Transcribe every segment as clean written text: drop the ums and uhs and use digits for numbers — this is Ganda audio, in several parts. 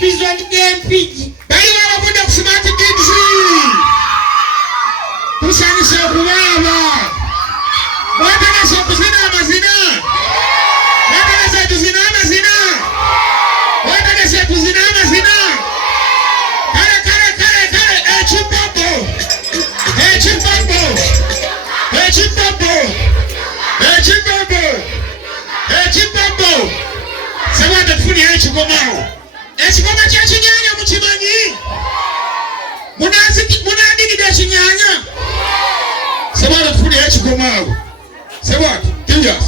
Visual Game. Bali wanakwenda kusimama kids. Kusanyisha kubaba. Wataka soko zina mazina. Wataka soko zina mazina. Wataka soko zina mazina. Kare chipambo. Sawa tafuni chikomo. Chikoma cha chinyanya muchimanyi. Munandiki da chinyanya. Sawa tafuni chikomo. Sawa kinjas.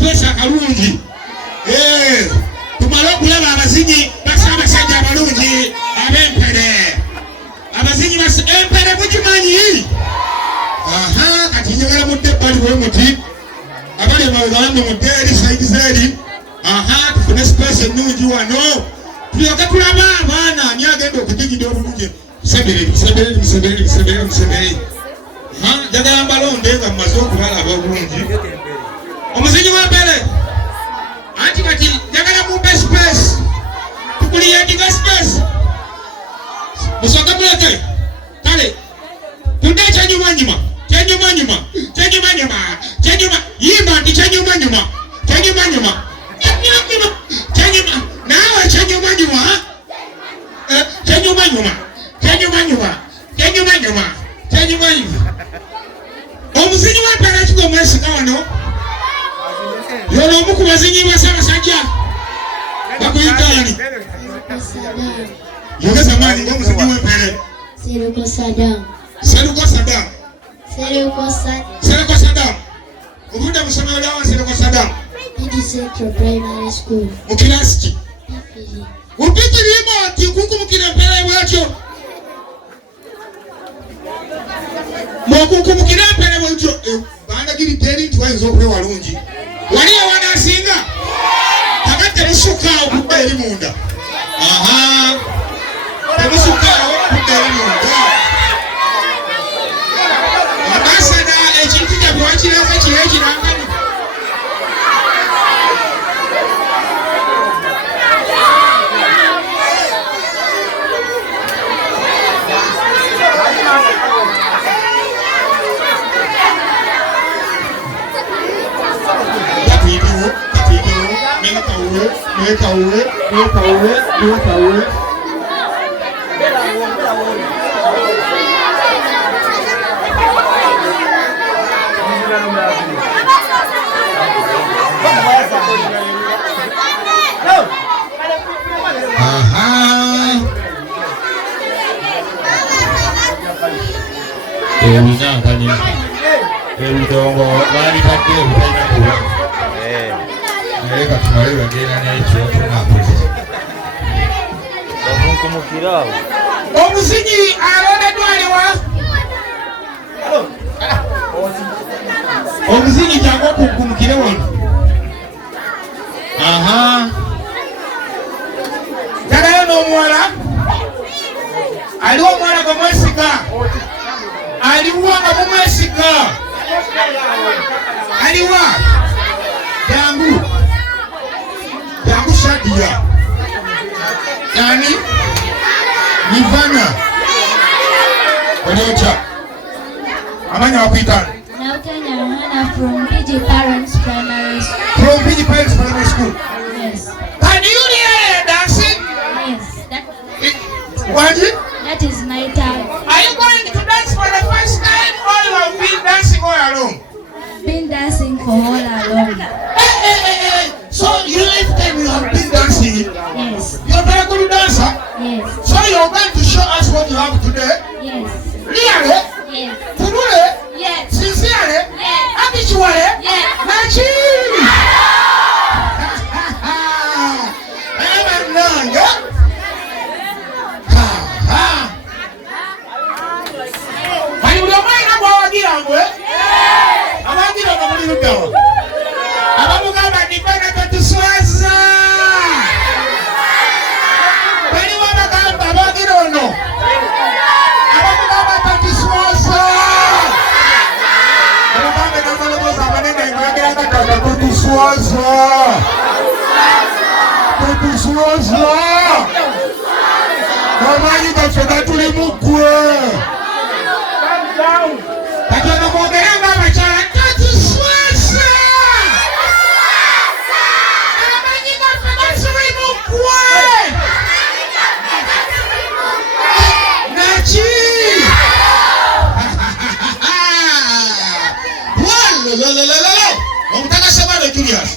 Pesa kalungi. Tumalo kulaba abazinyi basaba sajja balungi abempere. Abazinyi bas empere mukimanyi. Kati njagala mudde bali w'omuti. Abali abaganda mudde eri side zeri. Tufune space ennungi wano. Tulyoke tulaba abaana ani agenda okujigida obulungi. Sebere. Njagala mbalonde nga mumaze okubalaba obulungi. Omuzinyi wa mbere anti kati njagala mumpe space tukuliyediga space musoka muleke kale tudde kyenyumanyuma yimba nti kyenyumanyuma naawe kyenyumanyuma omuzinyi wa mbere ekigwa mwesiga wano yono omu ku bazinyi basabasajja bakuyitani yogeza maani ng'omuzinyi w'empere Seruko Saddam ovudde mu ssomero lya Seruko Saddam mu kirasi ki upitirimu nti kunkumukira empeera bwatyo mukunkumukira empeera bwatyo bandagiridde eri nti wayinza okuba walungi wali ewanasinga kakati kudda eri munda. Temusukaawo kudda eri munda. Abasada ekintu kyabwe wakiraza kiro ekirangani. Make a way. Omuzinyi alondeddwa aliwa? Omuzinyi jangu okunkumukire wano. Talayo n'omuwala. Aliwo omwana gwe mwesiga. Aliwo nga mumwesiga. Aliwa? Jangu Shadia. Yani? Nivana. Onecha. Amanya wakuitana. Nautanya Hannah from PG Parents Primary School. From PG Parents Primary School? Yes. Can you hear dancing? Yes. What? That is my time. Are you going to dance for the first time or you have been dancing all along? Been dancing for all along. So you lifetime you have been dancing? Yes. You're a very good dancer? Yes. So you're going to show us what you have today? Yes. Really? Yes. Truly? Yes. Sincerely? Yes. Habitually? Yes. Nachi! Abamugamba nipenda tetuswaza. Bali wabagamba abagira ono. Abamugamba tetuswaza. Abamugamba n'amaloboozi amanene ng'agera nga tetuswaza. Tetuswaza. Amaanyi gaffe gatuli mu ggwe. Kati ono mwogere ng'abakyala tetuswaza. Omutaka Sabano Julius